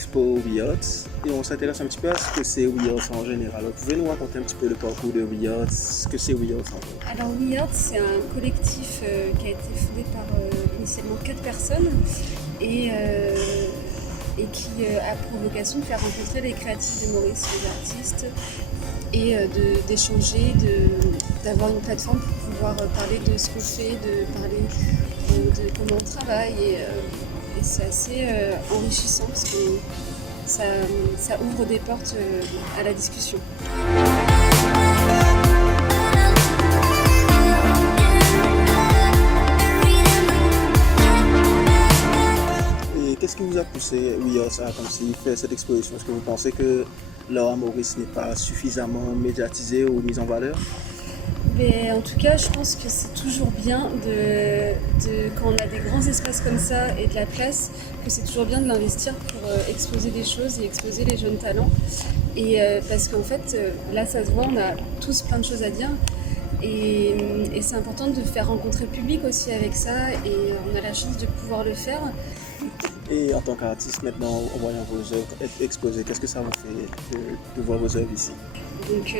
l'expo WeArts et on s'intéresse un petit peu à ce que c'est WeArts en général. Alors, vous pouvez nous raconter un petit peu le parcours de WeArts, ce que c'est WeArts en fait? Alors WeArt, c'est un collectif qui a été fondé par initialement 4 personnes et, euh, et qui a pour vocation de faire rencontrer les créatifs de Maurice, les artistes, et d'échanger, d'avoir une plateforme pour pouvoir parler de ce qu'on fait, de parler de comment on travaille. Et c'est assez enrichissant parce que ça ouvre des portes à la discussion. Et qu'est-ce qui vous a poussé WeArts à comme si faire cette exposition? Est-ce que vous pensez que l'art à Maurice n'est pas suffisamment médiatisé ou mis en valeur? Mais en tout cas, je pense que c'est toujours bien quand on a des grands espaces comme ça et de la place, que c'est toujours bien de l'investir pour exposer des choses et exposer les jeunes talents. Parce qu'en fait, là, ça se voit, on a tous plein de choses à dire. Et c'est important de faire rencontrer le public aussi avec ça. Et on a la chance de pouvoir le faire. Et en tant qu'artiste, maintenant, en voyant vos œuvres être exposées, qu'est-ce que ça vous fait de voir vos œuvres ici? Donc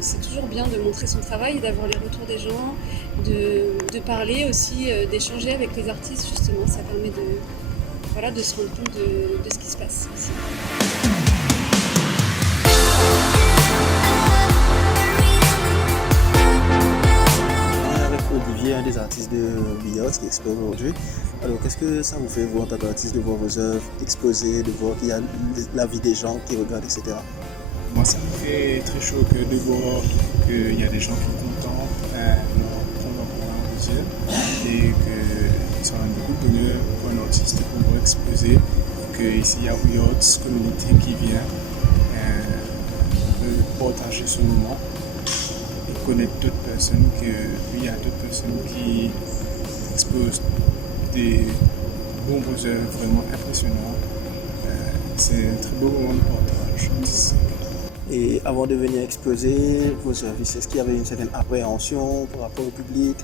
c'est toujours bien de montrer son travail, d'avoir les retours des gens, de parler aussi, d'échanger avec les artistes justement. Ça permet de se rendre compte de ce qui se passe ici. On est avec Olivier, un des artistes de WeArts qui expose aujourd'hui. Alors, qu'est-ce que ça vous fait, vous, en tant qu'artiste, de voir vos œuvres exposées, de voir qu'il y a la vie des gens qui regardent, etc.? Moi, ça me fait très chaud de voir qu'il y a des gens qui sont contents prendre vos œuvres et que ça a beaucoup de bonheur pour un artiste de pouvoir exposer, qu'ici il y a WeArts communauté qui vient, on peut partager ce moment et connaître d'autres personnes, qu'il y a d'autres personnes qui exposent des bons œuvres vraiment impressionnants. C'est un très beau moment de partage. Et avant de venir exposer vos œuvres, est-ce qu'il y avait une certaine appréhension par rapport au public?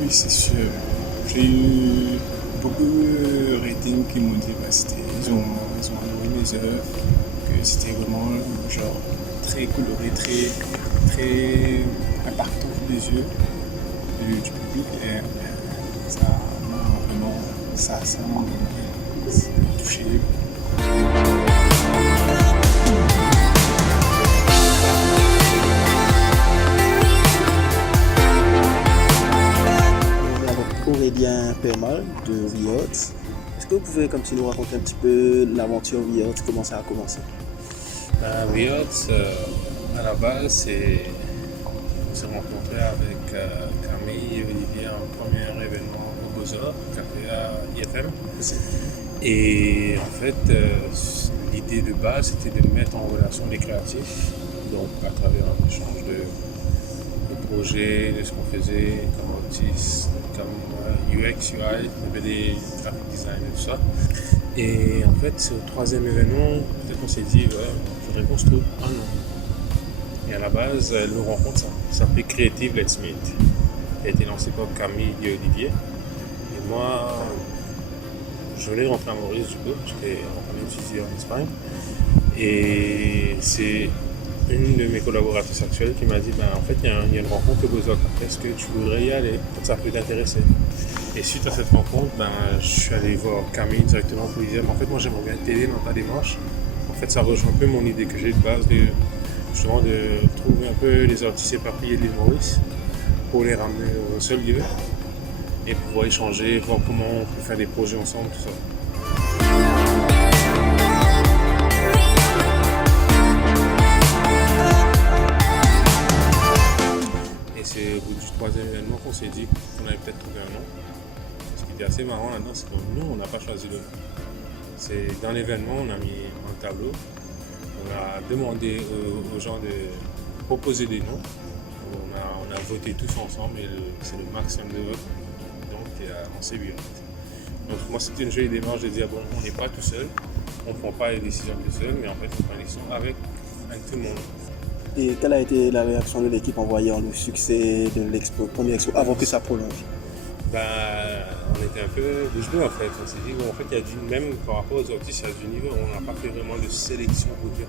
Oui, c'est sûr. J'ai eu beaucoup de ratings qui m'ont dit ils ont adoré mes œuvres, que c'était vraiment genre très coloré, très impactant pour les yeux du public. Et ça m'a vraiment touché. Aurélien Permal de WeArts. Est-ce que vous pouvez comme si nous raconter un petit peu l'aventure WeArts, comment ça a commencé? WeArts, à la base, on s'est rencontrés avec Camille et Olivier en premier événement au Beaux-Arts, café à IFM. Et en fait, l'idée de base, c'était de mettre en relation les créatifs, donc à travers un échange de projets, de ce qu'on faisait comme artiste, comme UX, UI, il y avait des graphic design et tout ça. Et en fait, ce troisième événement, peut-être qu'on s'est dit, ouais, il faudrait qu'on se trouve un nom. Et à la base, nos rencontres, ça s'appelait Creative Let's Meet. Elle a été lancée par Camille et Olivier. Et moi, je venais de rentrer à Maurice du coup, j'étais en train d'étudier en Espagne. Et c'est une de mes collaboratrices actuelles qui m'a dit en fait il y a une rencontre au Beaux-Arts, est-ce que tu voudrais y aller, ça peut t'intéresser. Et suite à cette rencontre, je suis allé voir Camille directement pour lui dire en fait moi j'aimerais bien t'aider dans ta démarche. En fait ça rejoint un peu mon idée que j'ai de base justement de trouver un peu les artistes éparpillés de l'île Maurice pour les ramener au seul lieu et pouvoir échanger, voir comment on peut faire des projets ensemble, tout ça. Et c'est au bout du troisième événement qu'on s'est dit qu'on allait peut-être trouver un nom. Ce qui était assez marrant là-dedans, c'est que nous, on n'a pas choisi le nom. C'est dans l'événement, on a mis un tableau. On a demandé aux gens de proposer des noms. On a voté tous ensemble et c'est le maximum de votes. Donc on s'est vu. Donc moi, c'était une jolie démarche de dire bon, on n'est pas tout seul, on ne prend pas les décisions tout seul, mais en fait, on prend les décisions avec tout le monde. Et quelle a été la réaction de l'équipe en voyant le succès de l'expo, première expo, avant que ça prolonge? on était un peu bouche bée en fait. On s'est dit, bon, en fait, il y a même par rapport aux autistes, il y a du niveau. On n'a pas fait vraiment de sélection pour dire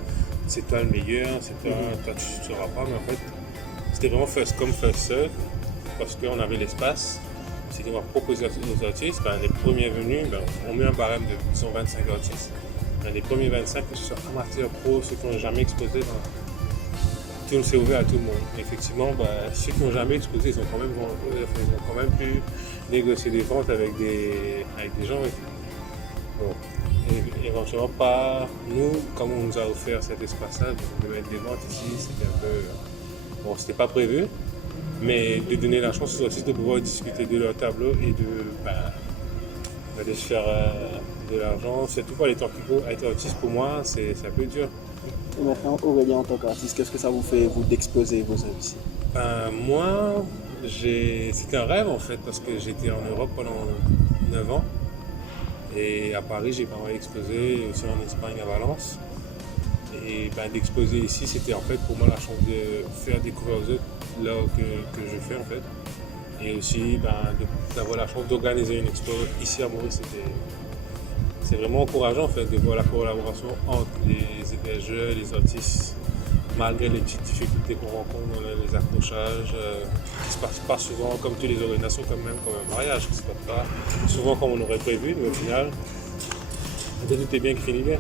c'est toi le meilleur, c'est toi, toi tu ne sauras pas. Mais en fait, c'était vraiment first come, first serve parce qu'on avait l'espace. On s'est dit, on va proposer aux autistes. Ben, les premiers venus, ben, on met un barème de disons 25 autistes. Ben, les premiers 25, que ce soit amateurs, pros, ceux qui n'ont jamais exposé tout s'est ouvert à tout le monde. Effectivement, ceux qui n'ont jamais exposé, ils ont quand même pu négocier des ventes avec des gens. Bon, et éventuellement, pas nous, comme on nous a offert cet espace-là, de mettre des ventes ici, c'était un peu. Bon, c'était pas prévu, mais de donner la chance aux artistes de pouvoir discuter de leur tableau et de se faire de l'argent. Surtout pour les temps qui courent, être artiste pour moi, c'est un peu dur. Et maintenant, Aurélien, en tant qu'artiste, qu'est-ce que ça vous fait, vous, d'exposer vos œuvres ici? Moi, c'était un rêve en fait, parce que j'étais en Europe pendant 9 ans. Et à Paris, j'ai pas mal exposé, aussi en Espagne, à Valence. Et d'exposer ici, c'était en fait pour moi la chance de faire découvrir aux autres l'art que je fais en fait. Et aussi d'avoir la chance d'organiser une expo ici à Maurice, c'est vraiment encourageant en fait de voir la collaboration entre les hébergeurs et les artistes, malgré les petites difficultés qu'on rencontre dans les accrochages, qui ne se passent pas souvent comme toutes les organisations, comme un mariage, qui ne se passe pas souvent comme on aurait prévu, mais au final, tout est bien qui finit bien.